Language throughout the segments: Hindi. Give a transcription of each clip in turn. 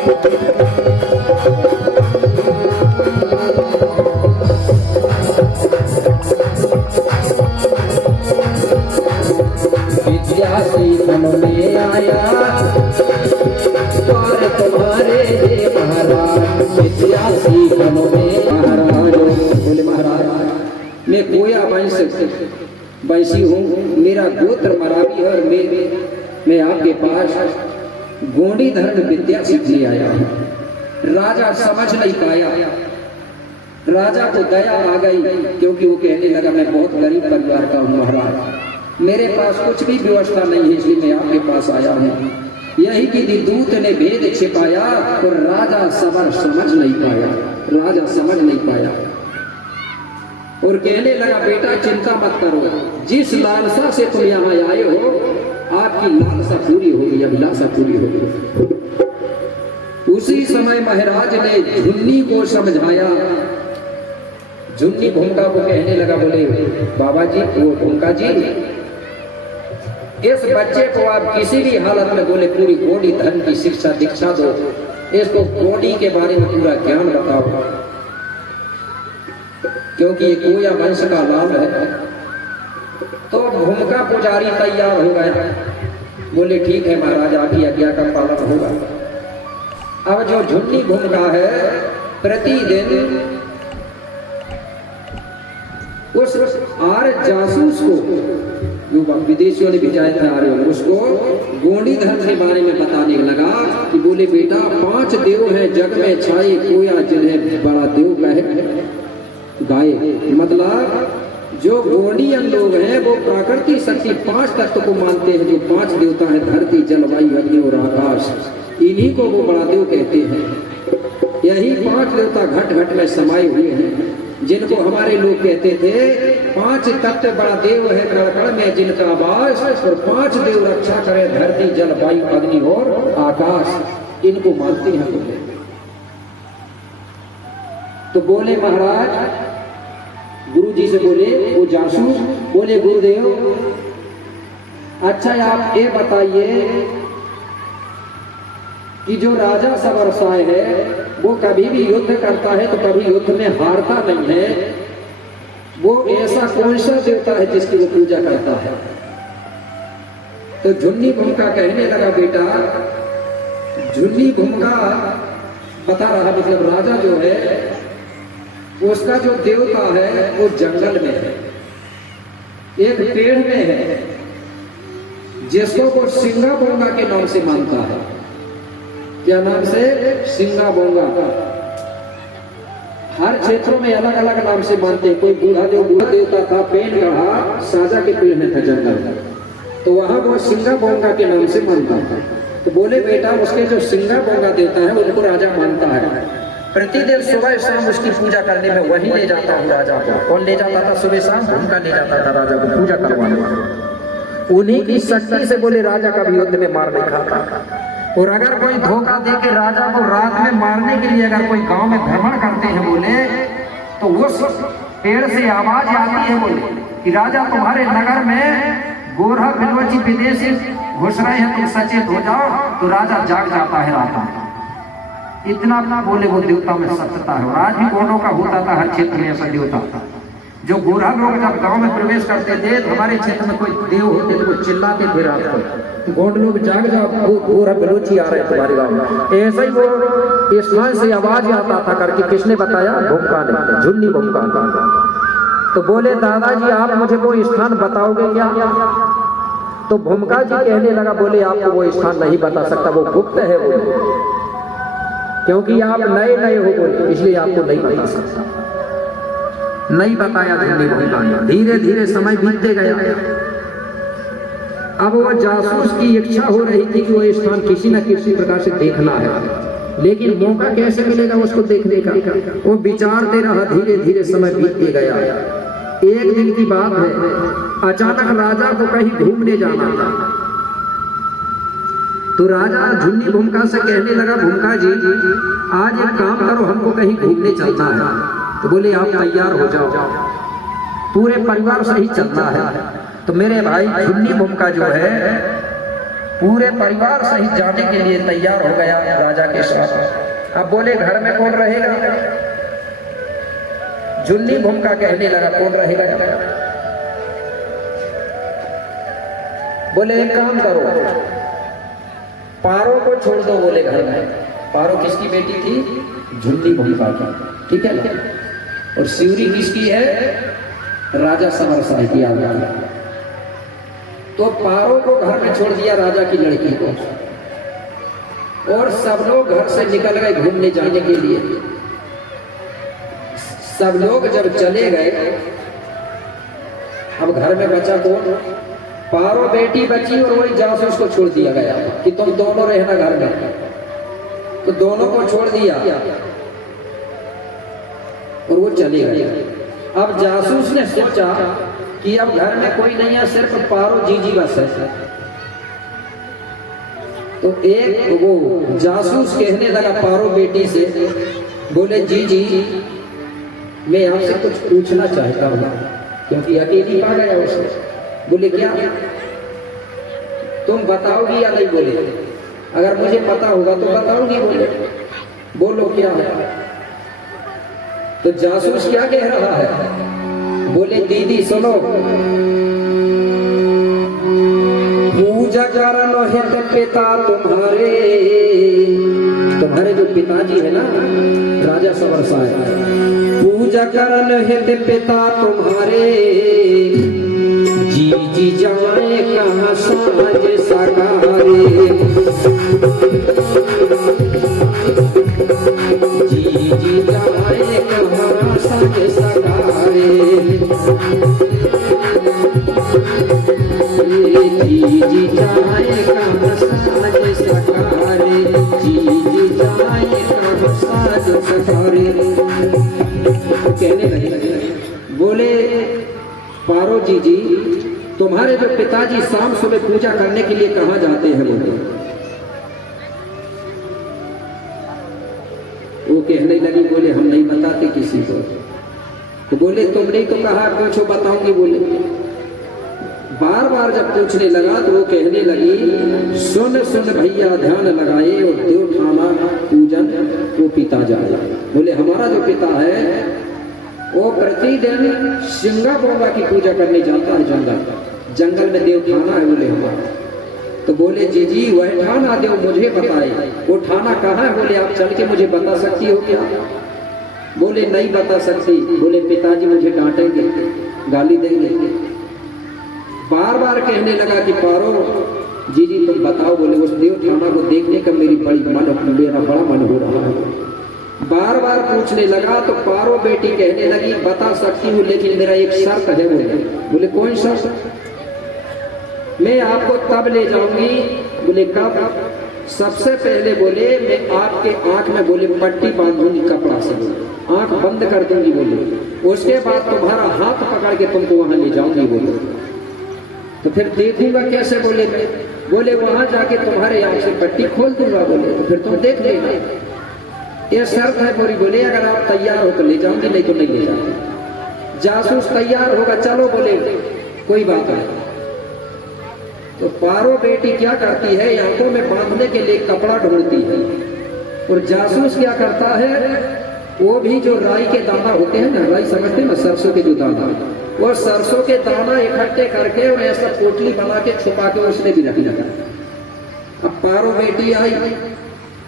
विद्या सीखन में आया द्वार तुम्हारे हे महाराज। विद्या सीखन में महाराज। बोले महाराज मैं कोया वंशी हूँ, मेरा गोत्र मरावी है और मैं आपके पास गोंडी धर्म विद्या सीखने आया हूँ। राजा समझ नहीं पाया, राजा को दया आ गई क्योंकि वो कहने लगा मैं बहुत गरीब परिवार का हूँ महाराज, मेरे पास कुछ भी व्यवस्था नहीं है, इसलिए मैं आपके पास आया हूँ। यही कि दूत ने भेद छिपाया और राजा सबर समझ नहीं पाया, राजा समझ नहीं पाया और कहने लगा बेटा चिंता मत करो, जिस लालसा से तुम यहाँ आए हो आपकी लालसा पूरी होगी, अभिलाषा पूरी होगी। उसी समय महाराज ने झुन्नी को समझाया। झुन्नी भूमिका को कहने लगा, बोले बाबा जी वो भूमिका जी इस बच्चे को आप किसी भी हालत में बोले पूरी गोंडी धर्म की शिक्षा दीक्षा दो, इसको गोंडी के बारे में पूरा ज्ञान बताओ, क्योंकि ये कोया वंश का लाभ है। तो भूमिका पुजारी तैयार हो गए, बोले ठीक है महाराज आपकी आज्ञा का पालन होगा। अब जो झुन्नी भूमिका है प्रतिदिन उस आर्य जासूस को जो विदेशियों ने भेजाया था आर्यों ने, उसको गोंडी धर्म के बारे में बताने लगा कि बोले बेटा 5 देव हैं जग में छाए, कोया जिन्हें बड़ा देव कहे गाए। मतलब जो गोंडियन लोग हैं वो प्राकृतिक शक्ति 5 तत्व को मानते हैं, जो 5 देवता हैं धरती जल वायु अग्नि और आकाश, इन्हीं को वो बड़ा देव कहते हैं। यही 5 देवता घट घट में समाये हुए हैं, जिनको हमारे लोग कहते थे 5 तत्व बड़ा देव है कण कण में जिनका वास, और 5 देव रक्षा करे धरती जल वायु अग्नि और आकाश, इनको मानते हैं लोग। तो बोले महाराज गुरु जी से बोले वो जासूस, बोले गुरुदेव अच्छा आप ये बताइए कि जो राजा सवरसाय है वो कभी भी युद्ध करता है तो कभी युद्ध में हारता नहीं है, वो ऐसा कौन सा देवता है जिसकी वो पूजा करता है। तो झुन्नी भूमिका कहने लगा बेटा झुन्नी भूमिका बता रहा, मतलब राजा जो है उसका जो देवता है वो जंगल में है, एक पेड़ में है जिसको वो सिंगा बोंगा के नाम से मानता है। क्या नाम से? सिंगा बोंगा। हर क्षेत्रों में अलग अलग नाम से मानते हैं। कोई बूढ़ा देवता था, पेड़ गढ़ा साजा के पेड़ में था जंगल, तो वहां वो सिंगा बोंगा के नाम से मानता था। तो बोले बेटा उसके जो सिंगा बोंगा देवता है उनको राजा मानता है, प्रतिदिन सुबह शाम उसकी पूजा करने में वही ले जाता हूँ राजा को। कौन ले जाता था? सुबह शाम भूमिका ले जाता था राजा को पूजा करवाने। उन्हीं की शक्ति से बोले राजा का भी युद्ध में मार नहीं खाता। और अगर कोई धोखा दे के राजा को रात में मारने के लिए अगर कोई गांव में भ्रमण करते हैं बोले, तो उस पेड़ से आवाज आती है बोले कि राजा तुम्हारे नगर में गोरहा बिलवची विदेशी घुस रहे हैं, तुम सचेत हो जाओ। तो राजा जाग जाता है रात में। इतना बोले वो देवता में सत्यता है। और आज भी गोंडों का होता था, हर क्षेत्र में ऐसा देवता था। जो गोरा लोग जब गांव में प्रवेश करते थे तो हमारे क्षेत्र में कोई देव होते थे, वो चिल्लाते थे रात को, गोंड लोग जाग जाओ गोरा बलोची आ रहे तुम्हारे गांव में। ऐसा ही वो स्थान से आवाज आता था करके किसने बताया? भूमिका ने, झुन्नी भूमिका। तो बोले दादाजी आप मुझे वो स्थान बताओगे क्या? तो भूमिका जी कहने लगा, बोले आपको वो स्थान नहीं बता सकता, वो गुप्त है वो, क्योंकि आप नए नए हो बोले, इसलिए आपको नहीं बता सकता। नहीं बताया झुन्नी भूमिका ने। धीरे धीरे समय बीतते गया। अब वो जासूस की इच्छा हो रही थी कि वो स्थान किसी न किसी प्रकार से देखना है, लेकिन मौका कैसे मिलेगा उसको देखने का? वो विचारते रहा। धीरे धीरे समय बीतते गया। एक दिन की बात है, अचानक राजा को कहीं घूमने जाना था। तो राजा झुन्नी भूमिका से कहने लगा, भूमिका जी आज एक काम करो, हमको कहीं घूमने चलना है। तो बोले आप तैयार हो जाओ, पूरे परिवार से ही चलना है। तो मेरे भाई झुन्नी भूमिका जो है पूरे परिवार सहित जाने के लिए तैयार हो गया राजा के साथ। अब बोले घर में कौन रहेगा? झुन्नी भूमिका कहने लगा कौन रहेगा? बोले एक काम करो, पारो को छोड़ दो बोले घर में। पारो किसकी बेटी थी? झुन्नी भूमिका की, ठीक है ना? और सिवरी किसकी है? राजा समर साई की आज्ञा। तो पारो को घर में छोड़ दिया राजा की लड़की को, और सब लोग घर से निकल गए घूमने जाने के लिए। सब लोग जब चले गए, अब घर में बचा कौन? पारो बेटी बची, और वही जासूस को छोड़ दिया गया कि तुम दोनों रहना घर में। तो दोनों को छोड़ दिया और वो चले गए। अब जासूस ने सोचा कि अब घर में कोई नहीं है, सिर्फ पारो जीजी बस है। तो एक वो जासूस कहने लगा पारो बेटी से, बोले जीजी मैं आपसे कुछ पूछना चाहता हूँ, क्योंकि अकेली पा गया उसे। बोले क्या? तुम बताओगी या नहीं? बोले अगर मुझे पता होगा तो बताओगी। बोले बोलो क्या है? तो जासूस क्या कह रहा है? बोले दीदी सुनो, पूजा करनो है तो पिता तुम्हारे जो पिताजी है ना राजा समर साई, पूजा करनो है तो पिता तुम्हारे, जी जी जाए कहाँ साज सकारे, जी जी जाए कहाँ साज सकारे, जी जी जाए कहाँ साज सकारे, जी जी जाए कहाँ साज सकारे। कहने लगे, बोले पारो जी तुम्हारे जो पिताजी शाम सुबह पूजा करने के लिए कहाँ जाते हैं? बोले वो कहने लगी, बोले हम नहीं बताते किसी को। तो बोले तुमने तो कहा पूछो बताऊंगी। बोले बार बार जब पूछने लगा तो वो कहने लगी, सुन सुन भैया ध्यान लगाए और देव ठाना पूजन वो पिता जाए। बोले हमारा जो पिता है वो प्रतिदिन सिंगा बोगा की पूजा करने जाता है जंगल में देव ठाना है। बोले हमारा। तो बोले जी वह ठाना देव मुझे बताए, वो ठाना कहाँ है? बोले आप चल के मुझे बता सकती हो क्या? बोले नहीं बता सकती। बोले पिताजी मुझे डांटेंगे, गाली देंगे। बार बार कहने लगा कि पारो जी तुम बताओ। बोले उस देव ठाना को देखने का मेरा बड़ा मन हो रहा है। बार बार पूछने लगा तो पारो बेटी कहने लगी, बता सकती हूँ लेकिन मेरा एक शर्त है। बोले कौन शर्त? मैं आपको तब ले जाऊंगी। बोले कब? सबसे पहले बोले मैं आपके आंख में बोले पट्टी बांधूंगी कपड़ा से, आंख बंद कर दूंगी। बोले उसके बाद तुम्हारा हाथ पकड़ के तुमको वहां ले जाऊंगी। बोले तो फिर देखूंगा कैसे? बोले वहां जाके तुम्हारे आंख से पट्टी खोल दूंगा। बोले तो फिर तुम देख लेना, ये शर्त है पूरी। बोले अगर आप तैयार हो तो ले जाऊंगी, नहीं तो नहीं ले जाऊंगी। जासूस तैयार होगा, चलो। बोले कोई बात नहीं। तो पारो बेटी क्या करती है? आंखों में बांधने के लिए कपड़ा ढूंढती है, और जासूस क्या करता है? वो भी जो राई के दाना होते हैं ना, राई समझते हैं ना, सरसों के जो दाना, वो सरसों के दाना इकट्ठे करके और ऐसा पोटली बना के छुपा के उसने भी रख दिया। अब पारो बेटी आई,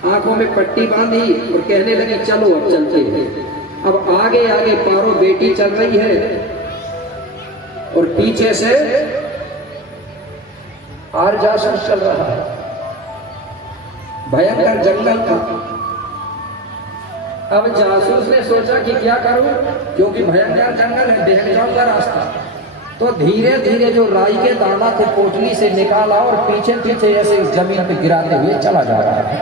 आंखों में पट्टी बांधी और कहने लगी चलो अब चलते हैं। अब आगे आगे पारो बेटी चल रही है और पीछे से आर जासूस चल रहा है। भयंकर जंगल था। अब जासूस ने सोचा कि क्या करूं, क्योंकि भयंकर जंगल है, बेहद का रास्ता। तो धीरे धीरे जो राई के दाना को पोटली से निकाला और पीछे पीछे ऐसे जमीन पे गिराते हुए चला जा रहा है।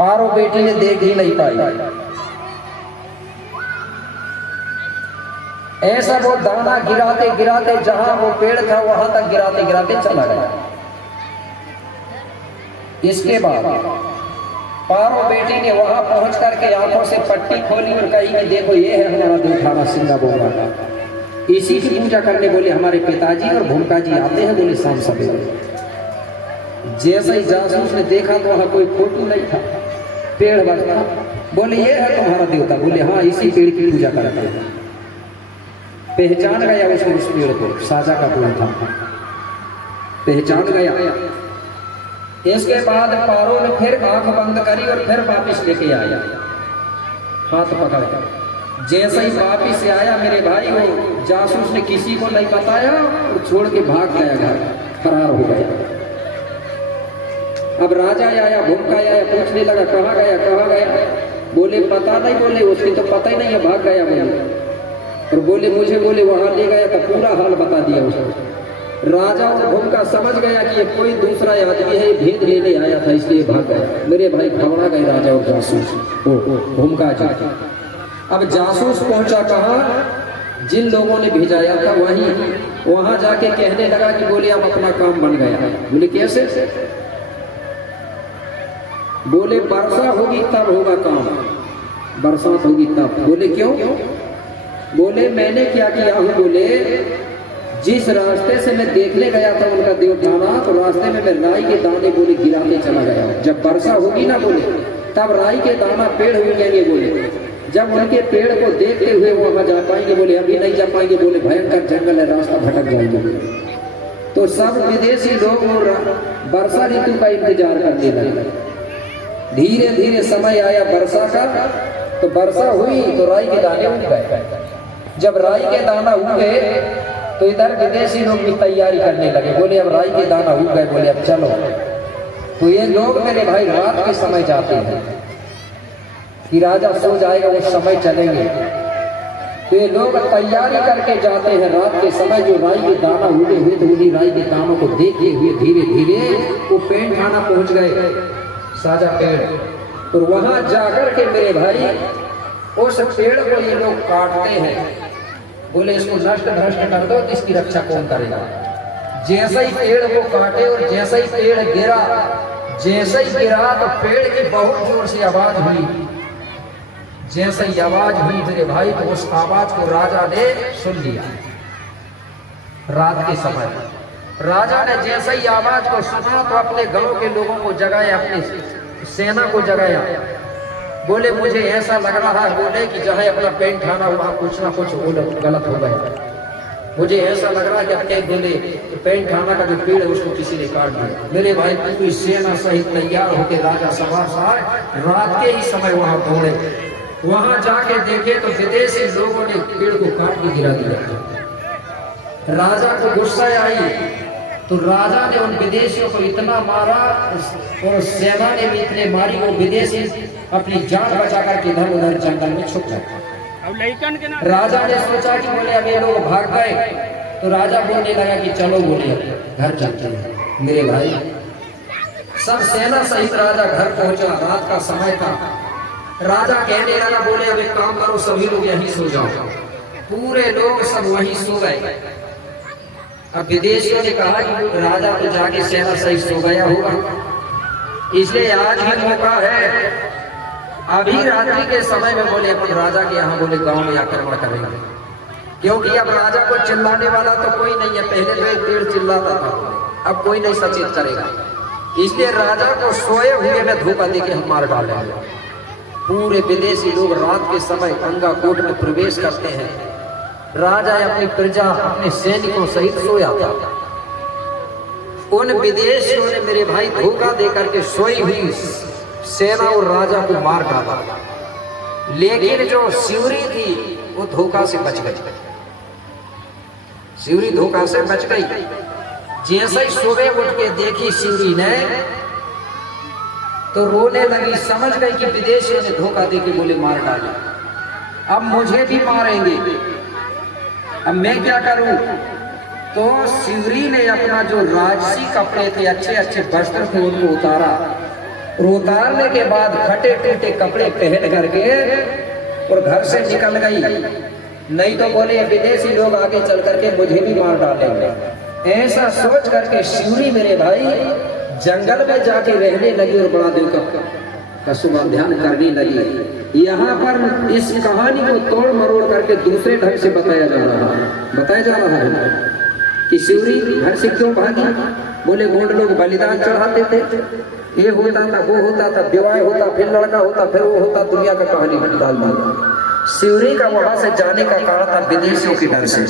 पारो बेटी ने देख ही नहीं पाई। ऐसा वो दाना गिराते गिराते जहां वो पेड़ था वहां तक गिराते गिराते चला गया। इसके बाद पारो बेटी ने वहां पहुंच करके आंखों से पट्टी खोली और कही कि देखो ये है हमारा देवठाना सिंगा बोगा, इसी की पूजा करने बोले हमारे पिताजी और भूमिका जी आते हैं। बोले शाम सवेरे जैसे ही जासूस ने देखा तो वहां कोई फोटो नहीं था, पेड़ बस था। बोले ये है तुम्हारा देवता? बोले हाँ, इसी पेड़ की पूजा करते हैं। पहचान गया उसने उस पेड़ को, साजा का पेड़ था, पहचान गया। इसके बाद पारो ने फिर आंख बंद करी और फिर वापिस लेके आया, हाथ पकड़ कर। जैसे ही वापिस से आया मेरे भाई, वो जासूस ने किसी को नहीं बताया और छोड़ के भाग गया, घर फरार हो गया। अब राजा आया, भूमका आया, पूछने लगा कहाँ गया कहाँ गया? बोले पता नहीं। बोले उसकी तो पता ही नहीं है, भाग गया। बोले और बोले मुझे बोले वहां ले गया तो पूरा हाल बता दिया उसको। राजा और भूमका समझ गया कि ये कोई दूसरा आदमी है, भेद लेने आया था इसलिए भाग गया। मेरे भाई घबरा गए राजा और जासूस भूमका जाके। अब जासूस पहुंचा कहाँ? जिन लोगों ने भेजाया था वहीं, वहां जाके कहने लगा कि बोले अब अपना काम बन गया। बोले कैसे? बोले वर्षा होगी तब होगा काम, बरसात होगी तब। बोले क्यों? बोले मैंने क्या किया हूँ? बोले जिस रास्ते से मैं देखने गया था उनका देवठाना, तो रास्ते में मैं राई के दाने बोले गिराते चला गया। जब वर्षा होगी ना बोले तब राई के दाना पेड़ उगेंगे। बोले जब उनके पेड़ को देखते हुए वो वहां जा पाएंगे। बोले अभी नहीं जा पाएंगे, बोले भयंकर जंगल है, रास्ता भटक जाएंगे। तो सब विदेशी लोग वर्षा ऋतु का इंतजार करने लगे। धीरे धीरे समय आया वर्षा का, तो वर्षा हुई तो राई के दाने उग गए। जब राई के दाना उगे तो इधर विदेशी लोग भी तैयारी करने लगे। बोले अब राई के दाना उग गए, बोले अब चलो। तो ये लोग मेरे भाई रात के समय जाते हैं कि राजा सो जाएगा उस समय चलेंगे। तो ये लोग तैयारी करके जाते हैं रात के समय। जो राई के दाना उगे हुए तो उन्हीं राई के दानों को देखते हुए धीरे धीरे वो पेड़ खाना पहुंच गए, साजा पेड़। और वहां जाकर के मेरे भाई उस पेड़ को ये लोग काटते हैं। बोले इसको नष्ट भ्रष्ट कर दो, इसकी रक्षा कौन करेगा? जैसे ही पेड़ को काटे और जैसे ही पेड़ गिरा, जैसे ही गिरा तो पेड़ की बहुत जोर से आवाज हुई। जैसे ही आवाज हुई मेरे भाई, तो उस आवाज को राजा ने सुन लिया। रात के समय राजा ने जैसे ही आवाज को सुना तो अपने गलों के लोगों को जगाया, अपनी सेना को जगाया। बोले मुझे ऐसा लग रहा है, बोले कि जहाँ अपना पेंट खाना वहां कुछ ना कुछ गलत हो गया। मुझे ऐसा लग रहा है कि अपने बोले पेंट खाना का जो पेड़ है उसको किसी ने काट दिया। मेरे भाई पूरी सेना सहित तैयार होकर राजा सवार रात के ही समय वहां दौड़े। वहां जाके देखे तो विदेशी लोगों ने पेड़ को काट के गिरा दिया। राजा को गुस्सा आई तो राजा ने उन विदेशियों को इतना मारा और सेना ने भी इतने मारी, वो विदेशी अपनी जान बचा करके इधर उधर जंगल में छुप गए। राजा ने सोचा कि बोले अब ये लोग भाग गए, तो राजा बोलने लगा कि चलो बोले घर चलते हैं। मेरे भाई सब सेना सहित राजा घर पहुंचा। रात का समय था। राजा कहने लगा बोले अब एक काम करो, सभी लोग यहीं सो जाओ। पूरे लोग सब वहीं सो गए। अब विदेशियों ने कहा कि राजा तो जाके सेना सहित सो गया होगा, इसलिए आज ही मौका है। अभी रात्रि के समय में बोले अपन राजा के यहाँ बोले गांव में आक्रमण करेंगे, क्योंकि अब राजा को चिल्लाने वाला तो कोई नहीं है। पहले तो एक पेड़ चिल्लाता था, अब कोई नहीं सचेत करेगा। इसलिए राजा को सोए हुए में धोखा देके हम मार डालेंगे। पूरे विदेशी लोग रात के समय गंगा कोट में प्रवेश करते हैं। राजा अपनी प्रजा अपने सैनिकों सहित सोया था। उन विदेशियों ने मेरे भाई धोखा देकर के सोई हुई सेना और राजा को मार डाला, लेकिन जो सिवरी थी वो धोखा से बच गई। सिवरी धोखा से बच गई। जैसे ही सुबह उठ के देखी सिवरी ने तो रोने लगी। समझ गई कि विदेशियों ने धोखा देके बोले मार डाले, अब मुझे भी मारेंगे, अब मैं क्या करूं? तो सिवरी ने अपना जो राजसी कपड़े थे, अच्छे अच्छे वस्त्र थे, उनको उतारा और उतारने के बाद फटे टूटे कपड़े पहन करके और घर से निकल गई। नहीं तो बोले विदेशी लोग आगे चल करके मुझे भी मार डालेंगे। ऐसा सोच करके सिवरी मेरे भाई जंगल में जाके रहने लगी और बड़ा दिल का सुबह ध्यान करने लगी। यहाँ पर इस कहानी को तोड़ मरोड़ करके दूसरे ढंग से बताया जा रहा है कि सिवरी घर से क्यों भागी। बोले गोंड लोग बलिदान चढ़ाते थे, ये होता था, वो होता था, विवाह होता, फिर लड़का होता, फिर वो होता, दुनिया का कहानी डाल दी। शिवरी का वहां से जाने का कारण था विदेशियों के डर से,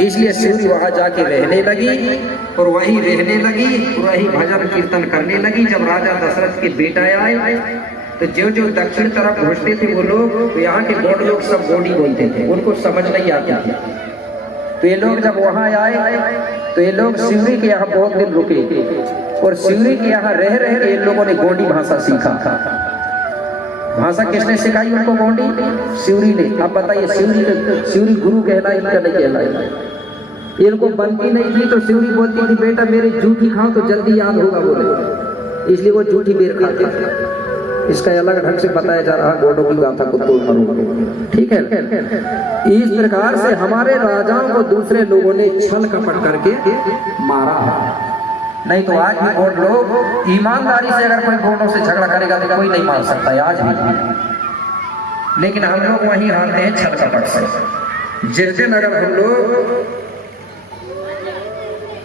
इसलिए शिवरी वहां जाके रहने लगी और वहीं रहने लगी, वहीं भजन कीर्तन करने लगी। जब राजा दशरथ के बेटा आए तो जो जो दक्षिण तरफ घुसते थे वो लोग, तो यहाँ के गोंड लोग सब गोंडी बोलते थे, उनको समझ नहीं आती थी। तो ये लोग जब वहां आए तो ये लोग शिवरी के यहाँ बहुत दिन रुके और शिवरी के यहाँ रह रहे इन लोगों ने गोंडी भाषा सीखा। भाषा किसने सिखाई उनको? गोंडी, शिवरी ने। आप बताइए शिवरी गुरु कहलाई या नहीं कहलाई? इनको बनती नहीं थी तो शिवरी बोलती थी बेटा मेरी जूठी खाओ तो जल्दी याद होगा बोले, इसलिए वो जूठी बेर खाते थे। इसका अलग ढंग से बताया जा रहा गोंडों की गाथा को तोड़ मरोड़, ठीक है। इस प्रकार से हमारे राजाओं को दूसरे लोगों ने छल कपट करके मारा है। नहीं तो आज भी गोंड लोग ईमानदारी से अगर कोई गोंडों से झगड़ा करेगा तो कोई नहीं मार सकता है आज भी। लेकिन हम लोग वहीं हारते हैं छल कपट से। जिस दिन अगर हम लोग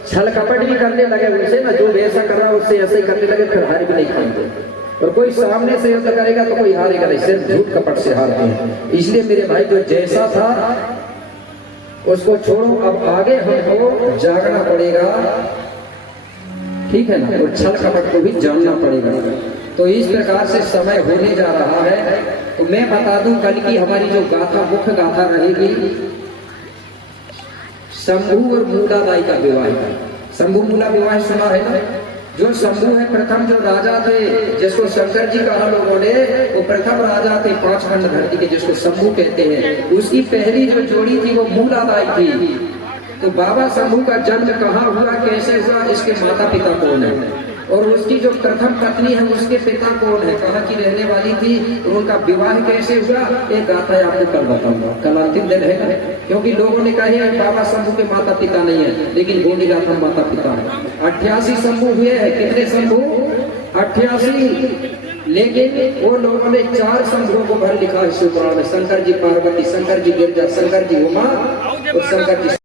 छल कपट भी करने लगे उनसे ना, जो ऐसा कर रहा है उससे ऐसे करने लगे, फिर हार भी नहीं खाएंगे। और कोई सामने से युद्ध करेगा तो कोई हारेगा नहीं, सिर्फ झूठ कपट से हारते हैं। इसलिए मेरे भाई जो जैसा था उसको छोड़ो, अब आगे हमको जागना पड़ेगा, ठीक है ना। तो छल कपट को भी जानना पड़ेगा। तो इस प्रकार से समय होने जा रहा है। तो मैं बता दूं कल की हमारी जो गाथा, मुख्य गाथा रहेगी शंभू और मूलाबाई का विवाह। शंभू मूला विवाह सुना है ना? जो शंभू है प्रथम जो राजा थे, जिसको शंकर जी कहा लोगों ने, वो प्रथम राजा थे 5 खंड धरती के, जिसको शंभू कहते हैं। उसकी पहली जो जोड़ी थी वो मूलाबाई थी। तो बाबा शंभू का जन्म कहाँ हुआ, कैसे हुआ, इसके माता पिता कौन है, और उसकी जो प्रथम पत्नी है उसके पिता कौन है, कहाँ की रहने वाली थी, और उनका विवाह कैसे हुआ, एक गाथा आपको कल बताऊंगा। कल अंतिम दिन है ना, क्योंकि लोगों ने कहा बाबा शंभू के माता पिता नहीं है, लेकिन गोंडी गाथा माता पिता है। 88 शंभू हुए हैं। कितने शंभू? 88। लेकिन वो लोगों ने 4 शंभुओं को भर लिखा है शिवपुराण में। शंकर जी पार्वती, शंकर जी गिरजा, शंकर जी उमा और शंकर जी